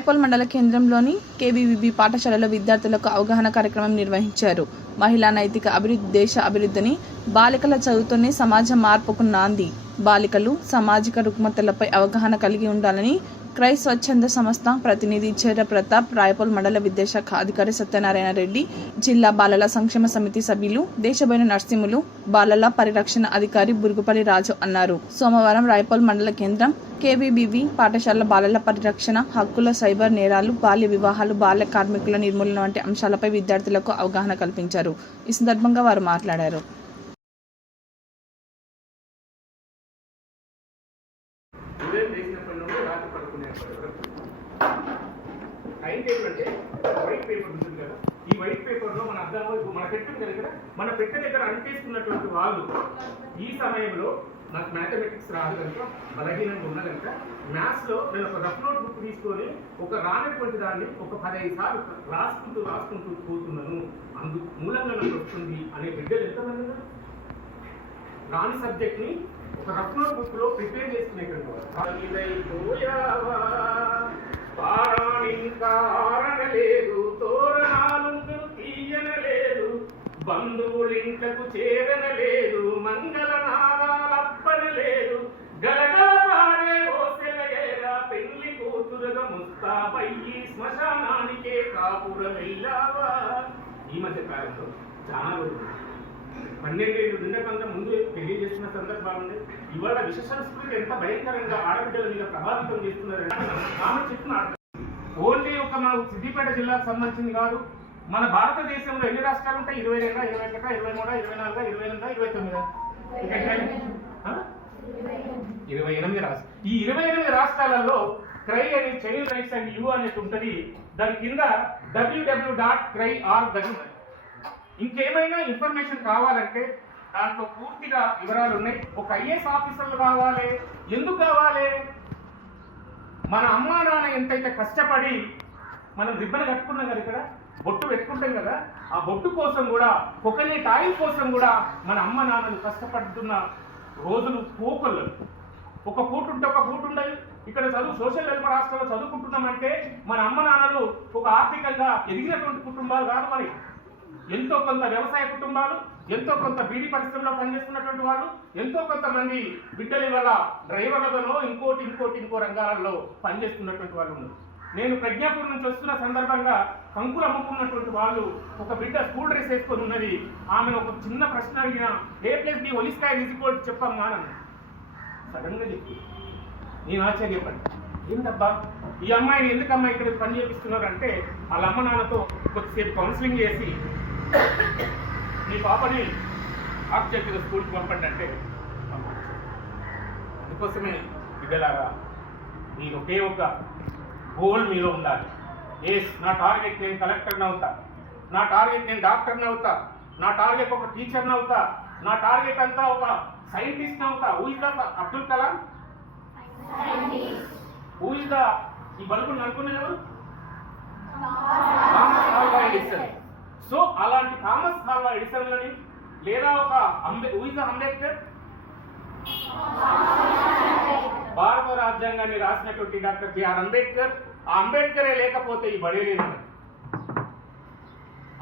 రాయపోల్ మండల కేంద్రంలోని కేవీబీబీ పాఠశాలలో విద్యార్థులకు అవగాహన కార్యక్రమం నిర్వహించారు. మహిళా నైతిక అభివృద్ధి దేశ అభివృద్ధిని, బాలికల చదువుతోనే సమాజ మార్పుకు నాంది, బాలికలు సామాజిక రుగ్మతలపై అవగాహన కలిగి ఉండాలని క్రై స్వచ్ఛంద సంస్థ ప్రతినిధి చెర్ర ప్రతాప్, రాయపోల్ మండల విద్యాశాఖ అధికారి సత్యనారాయణ రెడ్డి, జిల్లా బాలల సంక్షేమ సమితి సభ్యులు దేశబోయిన నర్సింహులు, బాలల పరిరక్షణ అధికారి బురుగుపల్లి రాజు అన్నారు. సోమవారం రాయపోల్ మండల కేంద్రం కేవీబీబీ పాఠశాల బాలల పరిరక్షణ, హక్కుల, సైబర్ నేరాలు, బాల్య వివాహాలు, బాల్య కార్మికుల నిర్మూలన వంటి అంశాలపై విద్యార్థులకు అవగాహన కల్పించారు. ఈ సందర్భంగా వారు మాట్లాడారు. ఈ వైట్ పేపర్ లో మన అర్థం మన పెట్టె దగ్గర అంటేసుకున్నటువంటి వాళ్ళు ఈ సమయంలో నాకు మ్యాథమెటిక్స్ రాదు కనుక బలహీనంగా ఉన్న కనుక మ్యాథ్స్ లో నేను ఒక రఫ్ నోట్ బుక్ తీసుకొని ఒక రానటువంటి దాన్ని ఒక 15 సార్లు రాసుకుంటూ పోతున్నాను, అందుకు మూలంగా నాకు వస్తుంది అనే బిడ్డలు ఎంతమంది రాని సబ్జెక్ట్ ని ఒక రఫ్ నోట్ బుక్ లో ప్రిపేర్ చేసుకునే లేదు, తోరణాలు తీయనలేదు, బంధువులింట్లకు చేరనలేదు, మంగళ నాదాలప్పనలేదు, గలగల పారే ఓసెలయేరా పెళ్లి కూతురుగా ముస్తాబయ్యి శ్మశానానికే కాపురం వెళ్ళావా. ఈ మధ్య కాలంలో చాలా 12 ఏళ్ళు నిండకంత ముందు పెళ్లి చేసిన సందర్భాలు ఇవాళ విష సంస్కృతి ఎంత భయంకరంగా ఆడబిడ్డల మీద ప్రభావితం చేస్తున్నారంటే ఆమె చెప్తున్న ఓన్లీ ఒక మన సిద్దిపేట జిల్లాకు సంబంధించింది కాదు, మన భారతదేశంలో ఎన్ని రాష్ట్రాలు ఉంటాయి? 22, 21, 23, 24, 28, 29 రాష్ట్రాలు. ఈ 28 రాష్ట్రాలలో క్రై అని చైల్డ్ రైట్స్ అండ్ యూ అనేది ఉంటుంది. దాని కింద www.cry.org. ఇంకేమైనా ఇన్ఫర్మేషన్ కావాలంటే దాంట్లో పూర్తిగా వివరాలు ఉన్నాయి. ఒక ఐఏఎస్ ఆఫీసర్లు కావాలి. ఎందుకు కావాలి? మన అమ్మా నాన్న ఎంతైతే కష్టపడి మనం రిబ్బన్ కట్టుకున్నాం కదా, ఇక్కడ బొట్టు పెట్టుకుంటాం కదా, ఆ బొట్టు కోసం కూడా, కోకోనట్ ఆయిల్ కోసం కూడా మన అమ్మ నాన్నలు కష్టపడుతున్న రోజులు పోకళ్ళు. ఒక పూట ఉంటే ఒక పూట ఉండదు. ఇక్కడ సోషల్ వెల్ఫేర్ హాస్టల్లో చదువుకుంటున్నామంటే మన అమ్మ నాన్నలు ఒక ఆర్థికంగా ఎదిగినటువంటి కుటుంబాలు కాదు, మరి ఎంతో కొంత వ్యవసాయ కుటుంబాలు, ఎంతో కొంత బీడీ పరిశ్రమలో పనిచేస్తున్నటువంటి వాళ్ళు, ఎంతో కొంతమంది బిడ్డల వల్ల డ్రైవర్లతో ఇంకో రంగాలలో పనిచేస్తున్నటువంటి వాళ్ళు ఉన్నారు. నేను ప్రజ్ఞాపూర్ నుంచి వస్తున్న సందర్భంగా కంకులు అమ్ముకున్నటువంటి వాళ్ళు ఒక బిడ్డ స్కూల్ డ్రెస్ వేసుకొని ఉన్నది. ఆమెను ఒక చిన్న ప్రశ్న అడిగిన A+B = చెప్పమ్మా అని సడన్ గా చెప్పి నేను ఆశ్చర్యపడ్డా. ఏంటబ్బా ఈ అమ్మాయిని ఎందుకమ్మా ఇక్కడ పని చేపిస్తున్నారు అంటే, వాళ్ళ అమ్మ నాన్నతో కొద్దిసేపు కౌన్సిలింగ్ చేసి నీ పాపని ఆబ్జెక్ట్గా స్కూల్కి పంపండి అంటే అందుకోసమే బిడ్డలారా నేను ఒకే ఒక గోల్ మీలో ఉండాలి. నా టార్గెట్ నేను కలెక్టర్ని అవుతా, నా టార్గెట్ నేను డాక్టర్ని అవుతా, నా టార్గెట్ ఒక టీచర్ని అవుతా, నా టార్గెట్ అంతా ఒక సైంటిస్ట్ అవుతా. Who is the Abdul Kalam? Who is the ఈ బల్బుని అనుకునేవారు? Thomas Alva Edison. సో అలాంటి థామస్ ఆల్వా ఎడిసన్లని లేదా ఒక హూ ఇస్ ద అంబేద్కర్? భారత రాజ్యాంగాన్ని రాసినటువంటి డాక్టర్ బిఆర్ అంబేద్కర్. ఆ అంబేద్కరే లేకపోతే ఈ బడి లేదు,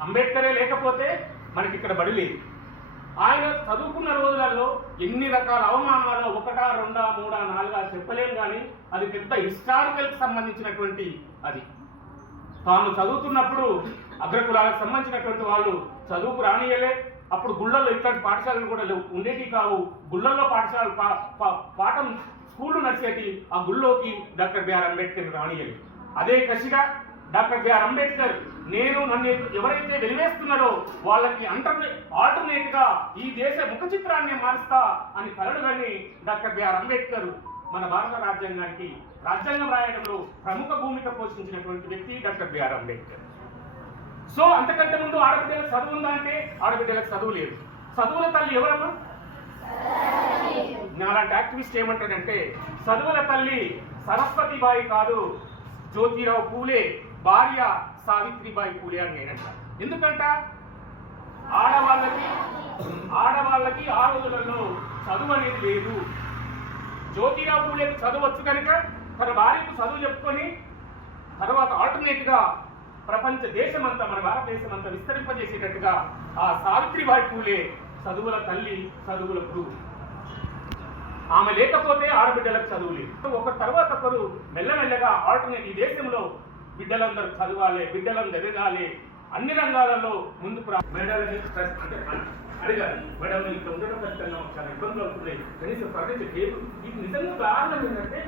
అంబేద్కరే లేకపోతే మనకి ఇక్కడ బడి లేదు. ఆయన చదువుకున్న రోజులలో ఎన్ని రకాల అవమానాలు 1, 2, 3, 4 చెప్పలేం, కానీ అది పెద్ద హిస్టారికల్ సంబంధించినటువంటి అది. తాను చదువుతున్నప్పుడు అగ్రకులాలకు సంబంధించినటువంటి వాళ్ళు చదువుకు రానియలే. అప్పుడు గుళ్ళల్లో ఇట్లాంటి పాఠశాలలు కూడా ఉండేవి కావు. గుళ్ళల్లో పాఠశాలలు పాఠం స్కూళ్ళు నడిచేటి. ఆ గుళ్ళోకి డాక్టర్ బిఆర్ అంబేద్కర్ రానియలే. అదే కసిగా డాక్టర్ బిఆర్ అంబేద్కర్ నన్ను ఎవరైతే వెలివేస్తున్నారో వాళ్ళకి ఆల్టర్నేట్ గా ఈ దేశ ముఖ చిత్రాన్ని మారుస్తా అని కలడుగని డాక్టర్ బిఆర్ అంబేద్కర్ మన భారత రాజ్యాంగానికి రాజ్యాంగం రాయడంలో ప్రముఖ భూమిక పోషించినటువంటి వ్యక్తి డాక్టర్ బిఆర్ అంబేద్కర్. సో అంతకంటే ముందు ఆడబిడ్డలకు చదువు ఉందా అంటే ఆడబిడ్డలకు చదువు లేదు. చదువుల తల్లి ఎవరమ్మా? అలాంటి యాక్టివిస్ట్ ఏమంటాడంటే, చదువుల తల్లి సరస్వతిబాయి కాదు, జ్యోతిరావు పూలే భార్య సావిత్రిబాయి పూలే అని నేనంట. ఎందుకంట ఆడవాళ్ళకి ఆ రోజులలో చదువు అనేది లేదు. జ్యోతిరావు పూలేకి చదువు వచ్చు కనుక తన భార్యకు చదువు చెప్పుకొని తర్వాత ఆల్టర్నేట్ గా ప్రపంచ దేశమంతా, మన భారతదేశం అంతా విస్తరింపజేసేటట్టుగా ఆ సావిత్రిబాయి పూలే చదువుల తల్లి, చదువుల గురువు. ఆమె లేకపోతే ఆడబిడ్డలకు చదువు లేదు. ఒక తర్వాత ఒకరు మెల్లమెల్లగా ఆల్టర్నేట్ ఈ దేశంలో బిడ్డలందరూ చదవాలి, బిడ్డలందరూ ఎదగాలి, అన్ని రంగాలలో ముందుకు రా. మేడాలని అడిగారు, మేడం ఇక్కడ ఉండడం ఖచ్చితంగా చాలా ఇబ్బందులు అవుతున్నాయి, కనీసం పర్లేదు. ఇది నిజంగా కారణం ఏంటంటే